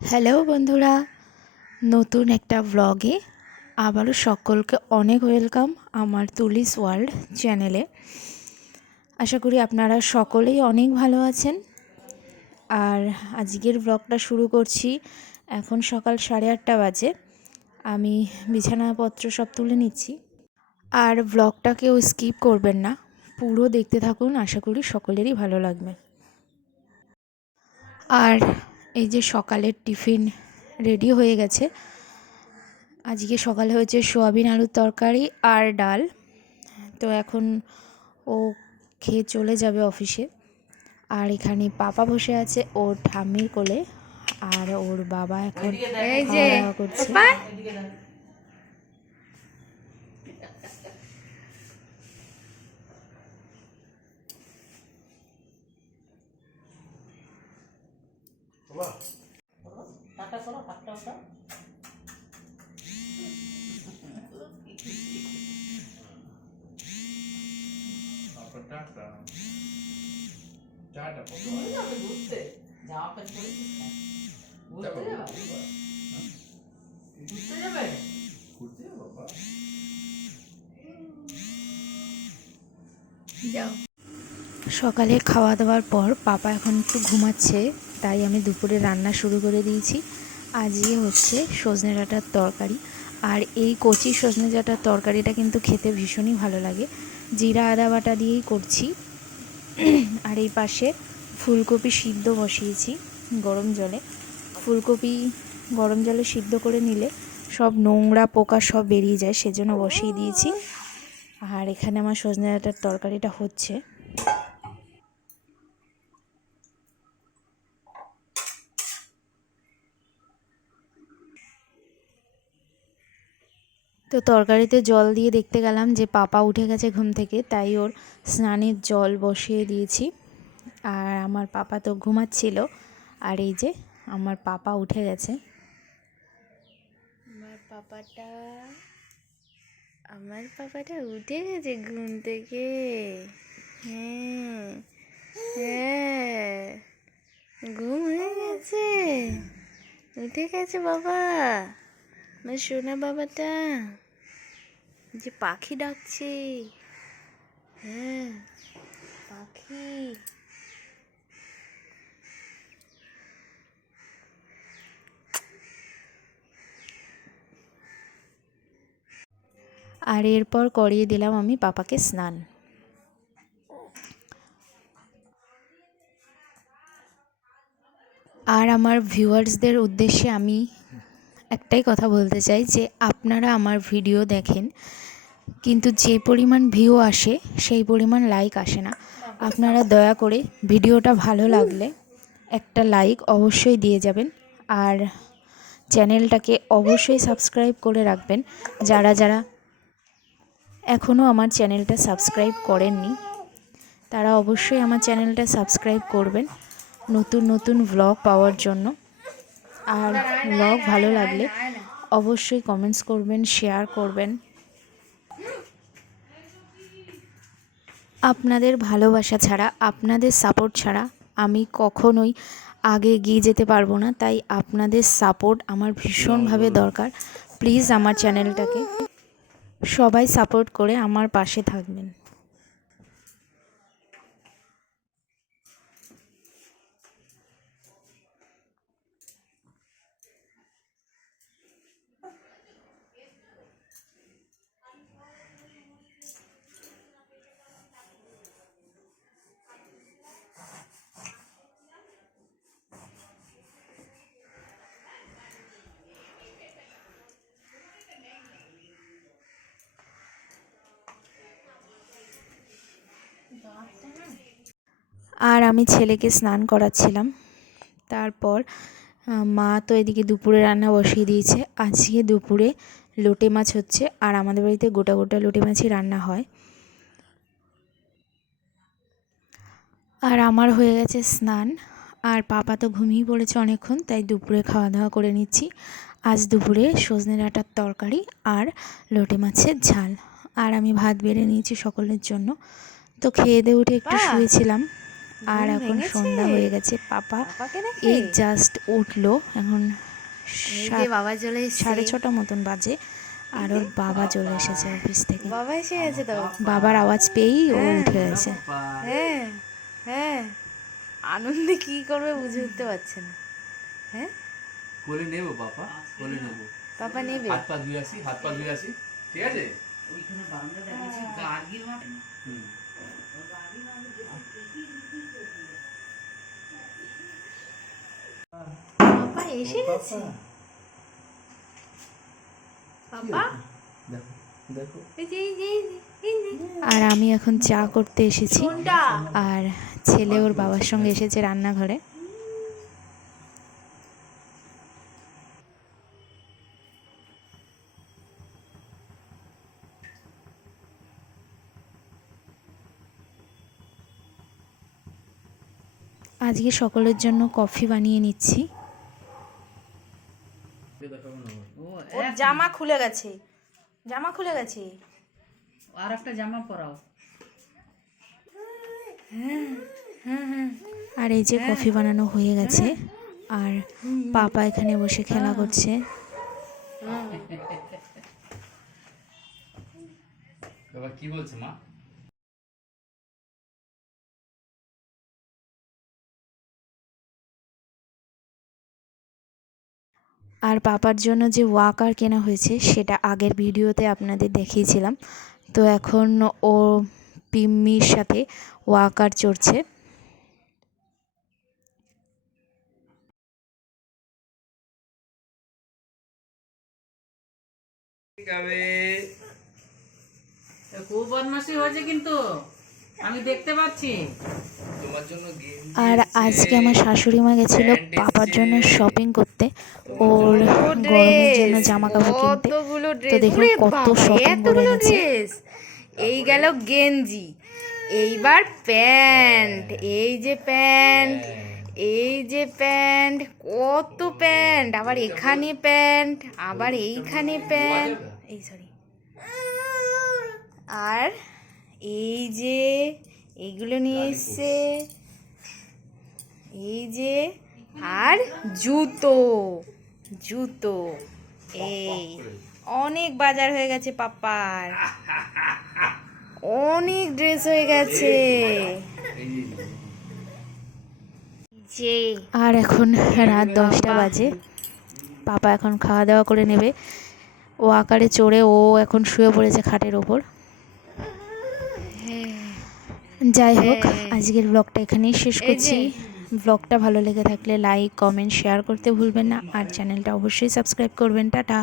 Hello বন্ধুরা, নতুন একটা ব্লগে আবারও সকলকে অনেক ওয়েলকাম আমার তুলিস ওয়ার্ল্ড চ্যানেলে। আশা করি আপনারা সকলেই অনেক ভালো আছেন। আর আজকের ব্লগটা শুরু করছি। এখন সকাল 8:30 বাজে। আমি বিছানাপত্র সব তুলে নিচ্ছি। আর ব্লগটা কেউ স্কিপ করবেন না, পুরো দেখতে থাকুন, আশা করি সকলেরই ভালো লাগবে। আর এই যে সকালের টিফিন রেডি হয়ে গেছে। আজকে সকালে হয়েছে সোয়াবিন আলুর তরকারি আর ডাল। তো এখন ও খেয়ে চলে যাবে অফিসে। আর এখানে পাপা বসে আছে ওর ঠাম্মির কোলে, আর ওর বাবা এখন খাওয়া দাওয়া করছে। সকালে খাওয়া দাওয়ার পর পাপা এখন একটু ঘুমাচ্ছে, তাই আমি দুপুরে রান্না শুরু করে দিয়েছি। আজকে হচ্ছে সজনে ডাঁটার তরকারি। আর এই কচি সজনে ডাঁটার তরকারিটা কিন্তু খেতে ভীষণই ভালো লাগে। জিরা আদা বাটা দিয়েই করছি। আর এই পাশে ফুলকপি সিদ্ধ বসিয়েছি গরম জলে। ফুলকপি গরম জলে সিদ্ধ করে নিলে সব নোংরা পোকা সব বেরিয়ে যায়, সেজন্য বসিয়ে দিয়েছি। আর এখানে আমার সজনে ডাঁটার তরকারিটা হচ্ছে। তো তরকারিতে জল দিয়ে দেখতে গেলাম যে পাপা উঠে গেছে ঘুম থেকে, তাই ওর স্নানের জল বসিয়ে দিয়েছি। আর আমার পাপা তো ঘুমাচ্ছিল। আর এই যে আমার পাপা উঠে গেছে। আমার পাপাটা উঠে গেছে ঘুম থেকে। হ্যাঁ হ্যাঁ, ঘুম হয়ে গেছে, উঠে গেছে বাবা। আমার সোনা বাবাটা যে পাখি ডাকছে। হ্যাঁ, পাখি। আর এরপর করিয়ে দিলাম আমি পাপাকে স্নান। আর আমার ভিউয়ার্সদের উদ্দেশ্যে আমি একটাই কথা বলতে চাই যে আপনারা আমার ভিডিও দেখেন, কিন্তু যে পরিমাণ ভিউ আসে সেই পরিমাণ লাইক আসে না। আপনারা দয়া করে ভিডিওটা ভালো লাগলে একটা লাইক অবশ্যই দিয়ে যাবেন। আর চ্যানেলটাকে অবশ্যই সাবস্ক্রাইব করে রাখবেন। যারা যারা এখনও আমার চ্যানেলটা সাবস্ক্রাইব করেননি তারা অবশ্যই আমার চ্যানেলটা সাবস্ক্রাইব করবেন নতুন নতুন ভ্লগ পাওয়ার জন্য। আর ভ্লগ ভালো লাগলে অবশ্যই কমেন্টস করবেন, শেয়ার করবেন। আপনাদের ভালোবাসা ছাড়া, আপনাদের সাপোর্ট ছাড়া আমি কখনোই আগে এগিয়ে যেতে পারবো না। তাই আপনাদের সাপোর্ট আমার ভীষণভাবে দরকার। প্লিজ আমার চ্যানেলটাকে সবাই সাপোর্ট করে আমার পাশে থাকবেন। আর আমি ছেলেকে স্নান করাচ্ছিলাম। তারপর মা তো এদিকে দুপুরে রান্না বসিয়ে দিয়েছে। আজকে দুপুরে লোটে মাছ হচ্ছে, আর আমাদের বাড়িতে গোটা গোটা লোটে মাছই রান্না হয়। আর আমার হয়ে গেছে স্নান। আর পাপা তো ঘুমিয়ে পড়েছে অনেকক্ষণ, তাই দুপুরে খাওয়া দাওয়া করে নিচ্ছি। আজ দুপুরে সজনে ডাঁটার তরকারি আর লোটে মাছের ঝাল। আর আমি ভাত বেড়ে নিয়েছি সকলের জন্য। তো খেয়ে দিয়ে উঠে একটু শুয়েছিলাম। আর ঘুম এখন ভেঙেছে? সন্ধ্যা হয়ে গেছে। পাপা পাপাকে দেখে? এই জাস্ট উঠলো, এখন এই যে বাবা চলে এসেছে। 6:30 মতন বাজে। আর ওর বাবা চলে এসেছে অফিস থেকে। বাবা এসে গেছে তো। বাবার আওয়াজ পেয়েই ও হ্যাঁ। উঠে গেছে। হ্যাঁ হ্যাঁ, আনন্দে কি করবে বুঝে উঠতে পারছে না। হ্যাঁ, কোলে নেবো পাপা, কোলে নেবো। পাপা নেবে। হাত পা ধুয়ে আসি, ঠিক আছে? হুম। পাপা এসে গেছে। পাপা দেখো দেখো এই যে এই যে এই যে আর আমি এখন চা করতে এসেছি, কোনটা? আর ছেলে ওর বাবার সঙ্গে এসেছে রান্নাঘরে। আজকে সকলের জন্য কফি বানিয়ে নিচ্ছি। ওর জামা খুলে গেছে, জামা খুলে গেছে। আর একটা জামা পরাও। আর এই যে কফি বানানো হয়ে গেছে, আর পাপা এখানে বসে খেলা করছে। বাবা কি বলছে মা? আর পাপার জন্য যে ওয়াকার কেনা হয়েছে সেটা আগের ভিডিওতে আপনাদের দেখিয়েছিলাম। তো এখন ও পিম্মির সাথে ওয়াকার চড়ছে। খুব বদমাশি হয়েছে কিন্তু, আমি দেখতে পাচ্ছি। তোমার জন্য গেম আর আজকে আমার শাশুড়ি মা গেছিল পাপার জন্য শপিং করতে, ওর গরমের জন্য জামা কাপড় কিনতে। কতগুলো তো ড্রেস, দেখো কত শপিং করে এনেছে। ড্রেস। এই গেল গেঞ্জি, এইবার প্যান্ট, এই যে প্যান্ট, এই যে প্যান্ট, কত প্যান্ট, আবার এখানে প্যান্ট, আবার এইখানে প্যান্ট, এই সরি, আর এই যে এইগুলো নিয়ে এসছে, এই যে, আর জুতো, জুতো, এই অনেক বাজার হয়ে গেছে পাপার, অনেক ড্রেস হয়ে গেছে। যে আর এখন রাত 10টা বাজে। পাপা এখন খাওয়া দাওয়া করে নেবে। ও আকারে চড়ে ও এখন শুয়ে পড়েছে খাটের ওপর। যাই হোক, আজকের ব্লগটা এখানেই শেষ করছি। ব্লগটা ভালো লেগে থাকলে লাইক, কমেন্ট, শেয়ার করতে ভুলবেন না। আর চ্যানেলটা অবশ্যই সাবস্ক্রাইব করবেন। টাটা।